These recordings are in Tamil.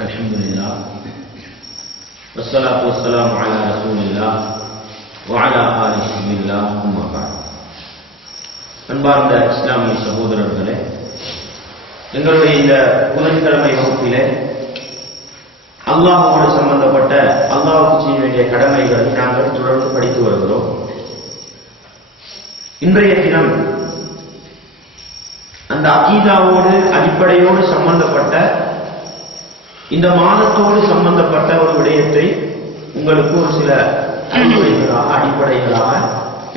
அல்ஹம்துலில்லாஹ் வஸ்ஸலாத்து வஸ்ஸலாமு அலா ரசூலில்லாஹ் வ அலா ஆலிஹி பில்லாஹ் அம்மா பஅத். அன்பார்ந்த இஸ்லாமிய சகோதரர்களே, எங்களுடைய இந்த புதன்கிழமை வகுப்பிலே அல்லாஹ்வோடு சம்பந்தப்பட்ட அல்லாஹ்வுக்கு செய்ய வேண்டிய கடமைகளை நாங்கள் தொடர்ந்து படித்து வருகிறோம். இன்றைய தினம் அந்த அகீதாவோடு அடிப்படையோடு சம்பந்தப்பட்ட இந்த மாதத்தோடு சம்பந்தப்பட்ட ஒரு விடயத்தை உங்களுக்கு ஒரு சில அறிவுரைகளாக அடிப்படைகளாக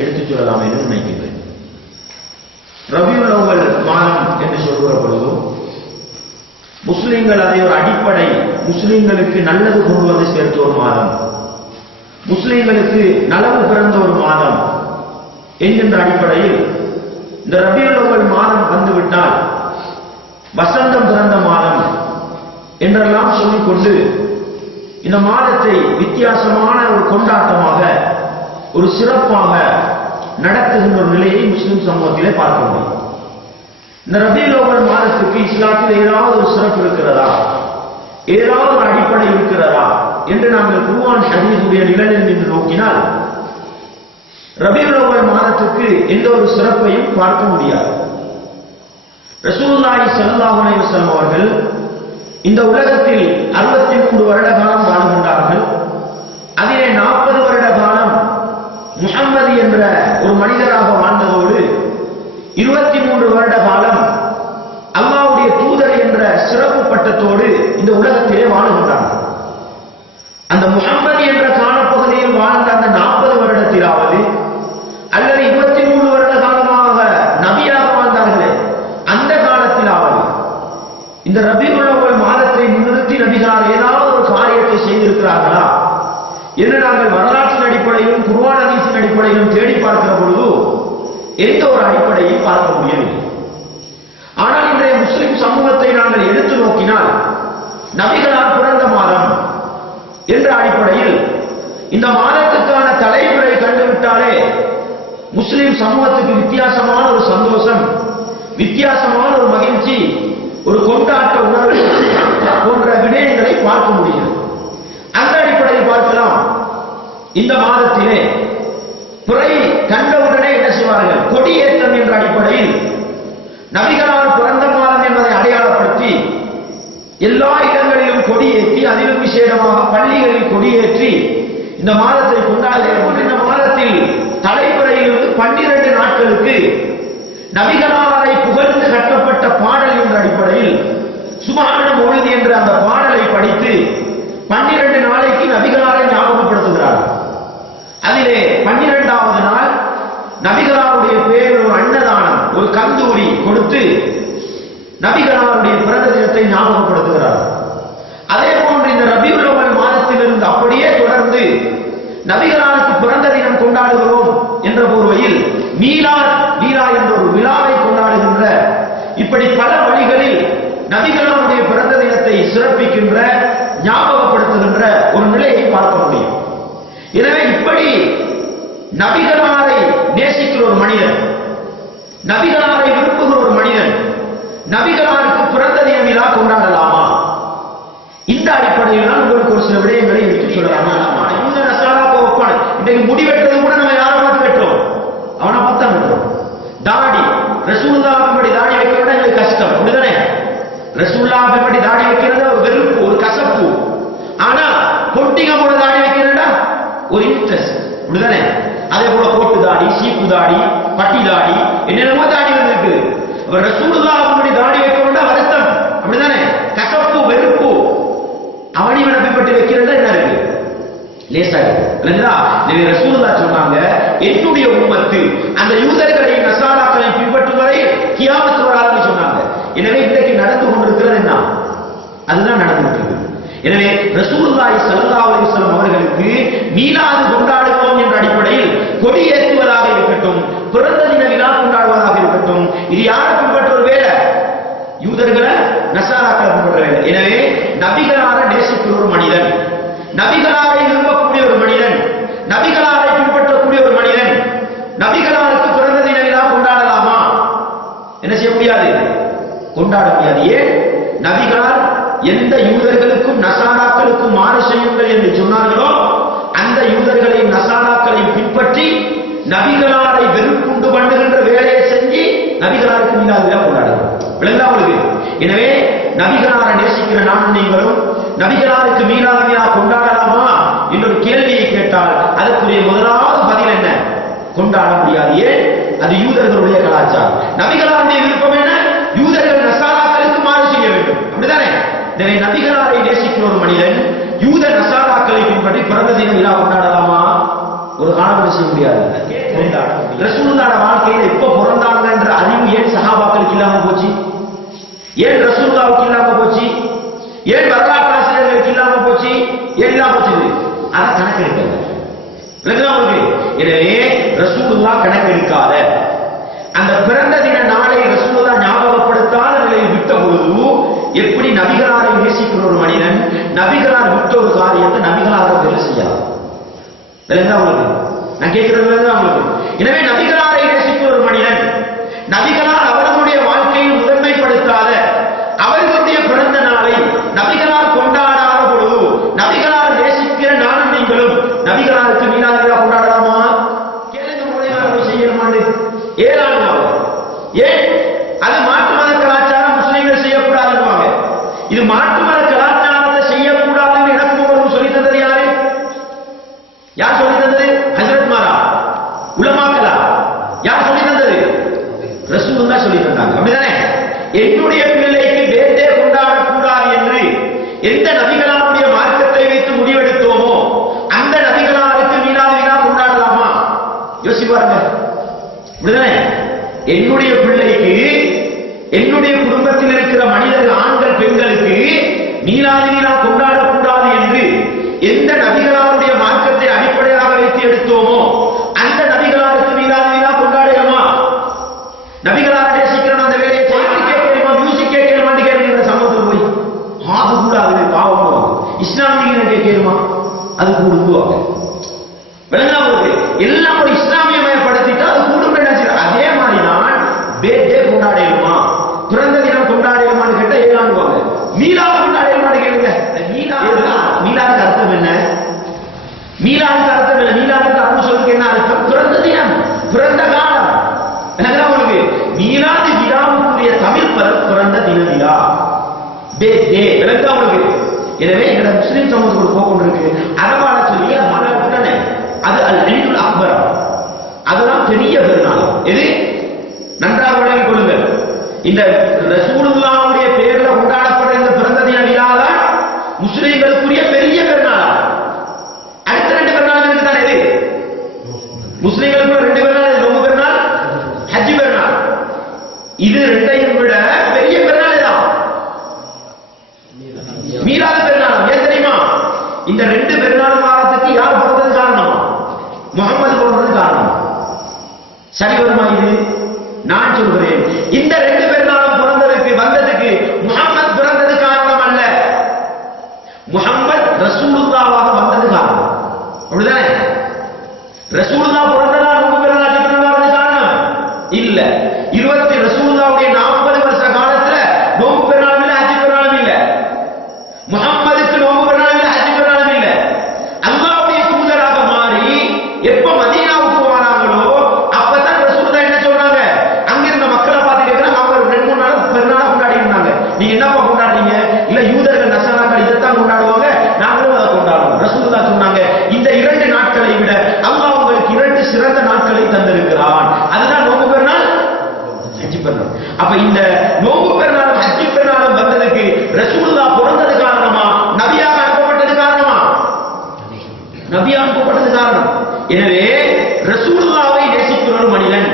எடுத்துச் சொல்லலாம் என்று நினைக்கின்றேன். ரபியுல் அவ்வல் மாதம் என்று சொல்கிற பொழுதும் முஸ்லிம்கள் அதை ஒரு அடிப்படை, முஸ்லிம்களுக்கு நல்லது கொண்டு வந்து சேர்த்த ஒரு மாதம், முஸ்லிம்களுக்கு நலவு பிறந்த ஒரு மாதம் என்கின்ற அடிப்படையில் இந்த ரபியுல் அவ்வல் மாதம் வந்துவிட்டால் வசந்தம் பிறந்த மாதம் என்றெல்லாம் சொல்லிக்கொண்டு இந்த மாதத்தை வித்தியாசமான ஒரு கொண்டாட்டமாக, ஒரு சிறப்பாக நடத்துகின்ற ஒரு நிலையை முஸ்லிம் சமூகத்திலே பார்க்க முடியும். இந்த ரபியுல் அவ்வல் மாதத்துக்கு இஸ்லாத்தில் ஏதாவது ஒரு சிறப்பு இருக்கிறதா, ஏதாவது ஒரு அடிப்படை இருக்கிறதா என்று நாங்கள் குர்ஆன் ஹதீஸுடைய நிலையில் நின்று நோக்கினால் ரபியுல் அவ்வல் மாதத்துக்கு எந்த ஒரு சிறப்பையும் பார்க்க முடியாது. ரசூலுல்லாஹி ஸல்லல்லாஹு அலைஹி வஸல்லம் அவர்கள் இந்த உலகத்தில் 63 வருட காலம் வாழ்கின்றார்கள். அதிலே 40 வருட காலம் முஹம்மது என்ற ஒரு மனிதராக வாழ்ந்ததோடு 23 வருட காலம் அல்லாஹ்வுடைய தூதர் என்ற சிறப்பு பட்டத்தோடு இந்த உலகத்திலே வாழ்கின்றார்கள். அந்த முஹம்மது என்ற காலப்பகுதியில் வாழ்ந்த அந்த 40 வருடத்திலாவது அல்லது 23 வருட காலமாக நபியாக வாழ்ந்தார்களே அந்த காலத்திலாவது இந்த ரபியுல் அவ்வல் மாதத்தை முன்னிறுத்தி நபிகளார் ஏதாவது ஒரு காரியத்தை செய்திருக்கிறார்களா என்று நாங்கள் வரலாற்றின் அடிப்படையிலும் குர்ஆன் ஹதீஸின் அடிப்படையிலும் தேடி பார்க்கிற பொழுது எந்த ஒரு அடிப்படையும் பார்க்க முடியவில்லை. ஆனால் இன்றைய முஸ்லிம் சமூகத்தை நாங்கள் எடுத்து நோக்கினால் நபிகளார் பிறந்த மாதம் என்ற அடிப்படையில் இந்த மாதத்துக்கான தலைமுறை கண்டுவிட்டாலே முஸ்லிம் சமூகத்துக்கு வித்தியாசமான ஒரு சந்தோஷம், வித்தியாசமான ஒரு மகிழ்ச்சி, ஒரு கொண்டாட்ட உணர்வு போன்ற விடயங்களை பார்க்க முடியும். அந்த அடிப்படையில் பார்க்கலாம். இந்த மாதத்திலே பிறை கண்டவுடனே என்ன செய்வார்கள்? கொடியேற்றம் என்ற அடிப்படையில் நபிகளார் பிறந்த மாதம் என்பதை அடையாளப்படுத்தி எல்லா இடங்களிலும் கொடியேற்றி, அதிலும் விசேடமாக பள்ளிகளில் கொடியேற்றி இந்த மாதத்தை கொண்டாடுகிறோம். இந்த மாதத்தில் தலைமுறையிலிருந்து 12 நாட்களுக்கு நபிகளாரை புகழ்ந்து கட்டப்பட்ட பாடல் என்ற அடிப்படையில் சுப்ஹான மௌலித் என்ற அந்த பாடலை படித்து 12 நாளைக்கு நபிகளாரை ஞாபகப்படுத்துகிறார்கள். அதிலே 12வது நாள் நபிகளாருடைய பேரில் ஒரு அன்னதானம், ஒரு கந்தூரி கொடுத்து நபிகளாருடைய பிறந்த தினத்தை ஞாபகப்படுத்துகிறார்கள். அதே போன்று இந்த ரபியுல் அவ்வல் மாதத்திலிருந்து அப்படியே தொடர்ந்து நபிகளாருக்கு பிறந்த தினம் கொண்டாடுகிறோம் என்ற போர்வையில் மீலாத் என்ற ஒரு விழாவை கொண்டாடுகின்ற, இப்படி பல வழிகளில் நபிகளாருடைய பிறந்த தினத்தை சிறப்பிக்கின்ற, ஞாபகப்படுத்துகின்ற ஒரு நிலையை பார்க்க முடியும். எனவே இப்படி நபிகளாரை நேசிக்கிற ஒரு மனிதன், நபிகளாரை விரும்புகிற ஒரு மனிதன் நபிகளாருக்கு பிறந்த தின விழா கொண்டாடலாமா? இந்த அடிப்படையில் தான் உங்களுக்கு ஒரு சில விடயங்களை எடுத்துச் சொல்லலாமா? இந்த நசாராவை ஒப்பான இன்றைக்கு முடிவெட்டது கூட நம்ம யாரை பார்த்து வெட்டுறோம்? அவனை பார்த்தா வெட்டுறோம். தாடி, ரசூலுல்லாஹ்வை தாடி வைக்கிறத எங்களுக்கு கஷ்டம், அப்படிதானே? ரசூலுல்லாஹ்வை தாடி வைக்கிறது ஒரு வெறுப்பு, ஒரு கசப்பு. ஆனா பொட்டிங்க போல தாடி வைக்கிறதா ஒரு இன்ட்ரெஸ்ட், அப்படிதானே? அதே போல கோட்டு தாடி, சீப்பு தாடி, பட்டி தாடி, என்னென்னமோ தாடி இருக்கு. ரசூலுல்லாஹ்வை தாடி வைக்கிறதா வருத்தம், அப்படிதானே? கசப்பு, வெறுப்பு. அவனி விண்ணப்பப்பட்டு வைக்கிறதா என்ன இருக்கு? லேசா இருக்கு இல்லைங்களா? ரசூலுல்லாஹ் சொன்னாங்க, என்னுடைய உம்மத்து அந்த யூதர்களை நசாராக்களை பின்பற்றும் வரை கியாமத் வராதுன்னு சொன்னாங்க. எனவே இன்றைக்கு நடந்து கொண்டிருக்கிறது என்ன? அதுதான் நடந்து கொண்டிருக்கிறது. எனவே ரசூலுல்லாஹி ஸல்லல்லாஹு அலைஹி வஸல்லம் அவர்களுக்கு மீலாது கொண்டாடுவோம் என்ற அடிப்படையில் கொடியேற்றுவதாக இருக்கட்டும், பிறந்த தின விழா கொண்டாடுவதாக இருக்கட்டும், இது யாரை பின்பற்ற ஒரு வேலை? யூதர்களை நசாராக்களை பின்பற்ற வேலை. எனவே நபிகளாரை நேசிக்கிற ஒரு மனிதன், நபிகளாரை விரும்பக்கூடிய ஒரு மனிதன், நபிகளாரை பின்பற்றக்கூடிய ஒரு மனிதன் நபிகளாருக்கு பிறந்த தின விழா கொண்டாடலாமா? என்ன செய்ய முடியாது? கொண்டாட முடியாது. ஏன்? நபிகளார் எந்த யூதர்கள் யூதர்களுக்கும் நசாராக்களுக்கும் மாறு செய்யுங்கள் என்று சொன்னார்களோ அந்த யூதர்களையும் நசாராக்களையும் பின்பற்றி நபிகளாரை வெறுப்புண்டு பண்ணுகின்ற வேலையை செஞ்சு நபிகளாருக்கு மீளாதுவிழா கொண்டாடுவோம். விளங்கா உங்களுக்கு? எனவே நபிகளாரை நேசிக்கிற நானும் நீங்களும் நபிகளாருக்கு மீளாதுவிழா கொண்டாடலாமா இன்னொரு கேள்வியை கேட்டால் அதற்குரிய முதலாவது பதில் என்ன? கொண்டாட முடியாது. ஏன்? அது யூதர்களுடைய கலாச்சாரம். நபிகளாருடைய விருப்பம் என்ன? யூதர்கள் நசாராக்களுக்கு மாறு செய்ய வேண்டும். அப்படிதானே? எனவே நபிகளாரை நேசிக்கிற ஒரு மனிதன் யூத நசாராக்களை பின்பற்றி பிறந்த தினம் விழா கொண்டாடலாமா? ஒரு காலம் செய்ய முடியாது. ரசூலுல்லாஹ் வாழ்க்கையில் எப்ப பிறந்தாங்க என்ற அறிவு ஏன் சஹாபாக்களுக்கு இல்லாம போச்சு? ஏன் ரசூலுல்லாஹ்வுக்கு இல்லாம போச்சு? ஏன் வரலாற்று ஆசிரியர்களுக்கு இல்லாம போச்சு? ஏன் இல்லாம போச்சு? அதை கணக்கெடுக்கல. எனவே ரசூலுல்லாஹ் கணக்கெடுக்காத அந்த பிறந்த தின நாளை ரசூலுல்லாஹ் ஞாபகப்படுத்தாத நிலையில் விட்ட பொழுது எப்படி நபிகளாரை நேசிக்கிற ஒரு மனிதன் நபிகளார் விட்ட ஒரு காரியத்தை நபிகளார வேலை செய்யலாம். நான் கேட்கிறது அவங்களுக்கு. எனவே நபிகளாரை நேசிக்கிற ஒரு மனிதன் நபிகளார் அவர்களுடைய வாழ்க்கையில் முதன்மைப்படுத்தாத அவர்களுடைய பிறந்த நாளை நபிகளார் கொண்டாடாத பொழுது நபிகளார் நேசிக்கிற நானும் நீங்களும் நபிகளாருக்கு மீளாதுவிழா கொண்டாடலாமா? கேளுங்க, முறையாக செய்யணுமான்னு ஏழாளுவாங்க. ஏன்? அது மாற்று மத கலாச்சாரம், முஸ்லிம்கள் செய்யக்கூடாதுன்னு. இது மாற்று மத கலாச்சாரத்தை செய்யக்கூடாதுன்னு எனக்கு ஒரு சொல்லி தந்தது யாரு? யார் சொல்லி தந்தது? ஹஜ்ரத் மாரா? உலமாக்களா? யார் சொல்லி தந்தது? ரசூலுல்லாஹ் சொல்லி தந்தாங்க. அப்படிதானே? என்னுடைய பிள்ளைக்கு பேர்தே கொண்டாடக்கூடாது என்று எந்த நபிகளாருடைய மார்க்கத்தை வைத்து முடிவெடுத்தோமோ அந்த நபிகளாருக்கு மீளாது விழா கொண்டாடலாமா? யோசிச்சு பாருங்க. அப்படிதானே? என்னுடைய பிள்ளைக்கு என்னுடைய குடும்பத்தில் இருக்கிற மனிதர்கள் ஆண்கள் பெண்களுக்கு மீளாது விழா கொண்டாடக்கூடாது என்று எந்த நபிகளாருடைய மார்க்கத்தை அடிப்படையாக வைத்து எடுத்தோமோ அந்த நபிகளாருக்கு மீளாது விழா கொண்டாடலாமா? நபிகளாருடைய சீக்கிரம் அந்த வேலையை கேட்கணுமா? மியூசிக் கேட்கணுமான்னு கேட்கிற சமூகத்தில் போய் அது கூட அது பாவம். இஸ்லாமிய கேட்கணுமா? அது கூடுவாங்க. எல்லாம் ஒரு இஸ்லாமியமயப்படுத்திட்டு அது கூடும். அதே மாதிரி நான் பேர்தே கொண்டாடணுமா பிறந்த தினம் கொண்டாடணுமான்னு கேட்ட ஏழாண்டுவாங்க. மீளாது கொண்டாடணுமான்னு கேளுங்க. மீளாதுக்கு அர்த்தம் என்ன? மீளாதுக்கு அர்த்தம் என்ன? மீளாதுக்கு அர்த்தம் சொல்லுக்கு என்ன அர்த்தம்? பிறந்த தினம், பிறந்த காலம். உங்களுக்கு மீளாது விழாவுக்குரிய தமிழ் பிறந்த தின விழா பேர்தே. விளக்கா உங்களுக்கு? எனவே எங்களை முஸ்லிம் சமூகத்துக்கு போகொண்டிருக்கு அரபால சொல்லி மகனே அது அல் ஈதுல் அக்பர். அதெல்லாம் பெரிய பெருநாள். எது? நன்றாக விளங்கிக் கொள்ளுங்கள். இந்த ரசூலுல்லாஹ்வுடைய பேர்ல கொண்டாடப்படுற இந்த பிறந்த தின விழா தான் முஸ்லிம்களுக்குரிய பெரிய பெருநாள். அடுத்த ரெண்டு பெருநாள் இருக்குதான். எது? முஸ்லிம்களுக்கு ரெண்டு பெருநாள், நோம்பு பெருநாள், ஹஜ் பெருநாள். இது ரெண்டையும் விட பெரிய பெருநாள் தான் மீலாது பெருநாள். ஏன் தெரியுமா? இந்த ரெண்டு பெருநாள் வாரத்துக்கு யார் பிறந்தது காரணம்? முகமது பிறந்தது காரணம். சரி வருமா? இது நான் சொல்கிறேன். இந்த ரெண்டு பெருநாளும் பிறந்ததுக்கு வந்ததுக்கு முகமது பிறந்தது காரணம் அல்ல, முகமது ரசூலுல்லாஹ்வாக வந்தது காரணம். அப்படிதானே? ரசூலுல்லாஹ் பிறந்ததா நோம்பு பெருநாள் ஹஜ் பெருநாள் காரணம் இல்ல. 20 ரசூலுல்லாஹ்வுடைய 40 வருஷ காலத்துல நோம்பு பெருநாள் இல்ல, ஹஜ் பெருநாள் இல்ல. முகம்மதுக்கு நோம்பு பெருநாள் இல்ல, ஹஜ் பெருநாள் இல்ல. அல்லாஹ்வுடைய தூதராக மாறி எப்ப மதீனாவுக்கு வராங்களோ அப்பதான் ரசூலுல்லாஹ் என்ன சொல்றாங்க? அங்கிருந்த மக்களை பார்த்து கேட்கிறாங்க. அவங்க 2-3 நாள் பெருநாள் கொண்டாடி இருந்தாங்க. நீங்க என்னப்பா கொண்டாடுறீங்க? இல்ல யூதர்கள் நசாராக்கள் இதைத்தான் கொண்டாடுவாங்க, நாங்களும் அதை கொண்டாடுவோம். ரசூலுல்லாஹ் சொன்னாங்க, இந்த 2 நாட்களை விட அல்லாஹ் உங்களுக்கு 2 சிறந்த நாட்களை தந்திருக்கிறான். அதுதான் நோம்பு பெருநாள், ஹஜ் பெருநாள். அப்ப இந்த நோம்பு பெருநாள் ஹஜ் பெருநாள் வந்ததுக்கு ரசூலுல்லாஹ் பிறந்தது காரணமா? நபியாக அனுப்பப்பட்டது காரணமா? நபியாக அனுப்பப்பட்டது காரணம். எனவே ரசூலுல்லாஹ்வை நேசிக்கிற ஒரு மனிதன்,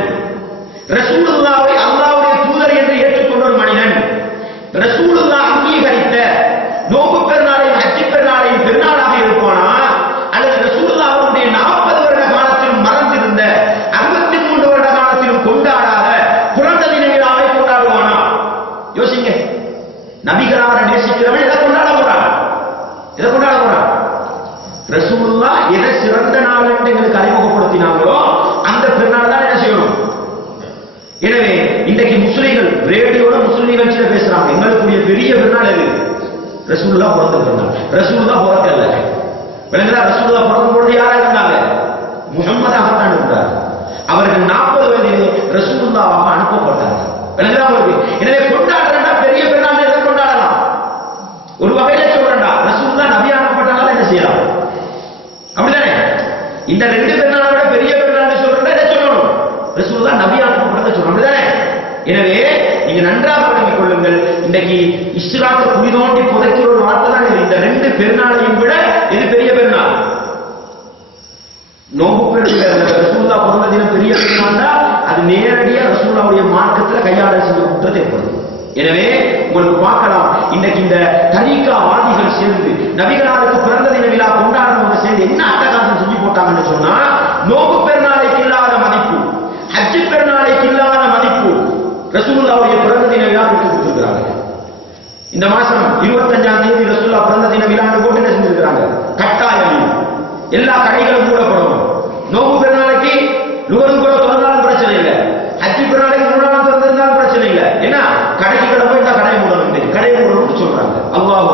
ரசூலுல்லாஹ்வை அல்லாஹ்வுடைய தூதர் என்று ஏற்றுக்கொண்ட ஒரு மனிதன், ரசூலுல்லாஹ் அங்கீகரித்த நோம்பு பெருநாளையும் ஹஜ் பெருநாளையும் பெருநாளாக இருப்பானா அல்லது ரசூலுல்லாஹ் அவருடைய 40 வருட காலத்திலும் மறந்திருந்த 63 வருட காலத்திலும் கொண்டாடாத பிறந்த தின விழாவை கொண்டாடுவானா? யோசிங்க. நபிகளாரை நேசிக்கிறவன் எதை கொண்டாட போறான்? எதை கொண்டாட போறான்? ரசூலுல்லாஹ் எதை சிறந்த நாள் என்று எங்களுக்கு அறிமுகப்படுத்தினாங்களோ அந்த பெருநாள் தான் என்ன செய்யணும். எனவே இன்றைக்கு முஸ்லிம்கள் ரேடியோட முஸ்லிம் நிகழ்ச்சியில பேசுறாங்க. எங்களுக்குரிய பெரிய பெருநாள் எது? ரசூலுல்லாஹ் பிறந்திருக்கிறாங்க. ரசூலுல்லாஹ் பிறக்கல. விளங்குதா? ரசூலுல்லாஹ் பிறக்கும் பொழுது யாரா இருந்தாங்க? முஹம்மதாகத்தான் இருந்தார். அவர்கள் 40 வயதிலே ரசூலுல்லாஹ்வாக அனுப்பப்பட்டார்கள். விளங்குதா உங்களுக்கு? எனவே கொண்டாடுறா பெரிய பெருநாள் எதை கொண்டாடலாம்? ஒரு வகையில சொல்றா ரசூலுல்லாஹ் நபி அனுப்பப்பட்டனால என்ன செய்யலாம்? அப்படிதானே? இந்த 2 பெருநாளை விட பெரிய பெருநாள் சொல்றா என்ன சொல்லணும்? ரசூலுல்லாஹ் நபி அனுப்பப்பட்டதை சொல்றோம். அப்படிதானே? எனவே நீங்க நன்றாக விளங்கிக் கொள்ளுங்கள். இன்றைக்கு இஸ்லாத்தை புரிதோண்டி புதைக்கிற ஒரு வார்த்தை தான் இந்த 2 பெருநாளையும் விட இது பெரிய பெருநாள். நோம்பு ரசூலுல்லாஹ் பிறந்த தினம் பெரிய பெருநாள்னா அது நேரடியாக ரசூலுல்லாஹ்வுடைய மார்க்கத்துல கையாள செஞ்ச குற்றத்தை ஏற்படுத்தும். எனவே உங்களுக்கு பார்க்கலாம், இன்றைக்கு இந்த தரீகாவாதிகள் சேர்ந்து நபிகளாருக்கு பிறந்த தின விழா கொண்டாடுறவங்க சேர்ந்து என்ன அட்டகாசம் செஞ்சு போட்டாங்கன்னு சொன்னா, நோம்பு பெருநாளைக்கு இல்லாத மதிப்பு, ஹஜ் பெருநாளைக்கு இல்லாத மதிப்பு ரசூலுல்லாஹ்வுடைய பிறந்த தின விழா கொடுத்திருக்கிறாங்க. இந்த மாசம் 25ஆம் தேதி ரசூலுல்லாஹ் பிறந்த தின விழான்னு போட்டு என்ன செஞ்சிருக்கிறாங்க? கட்டாயம் எல்லா கடைகளும் மூடப்படும். நோம்பு பெருநாளைக்கு நுகரும் கூட திறந்தாலும் பிரச்சனை இல்லை, ஹஜ் பெருநாளைக்கு 3 நாள் திறந்திருந்தாலும் பிரச்சனை இல்லை. ஏன்னா கடைக்கு கடை போய் இந்த கடை மூடணும், கடை மூடணும்னு சொல்றாங்க. அல்லாஹ்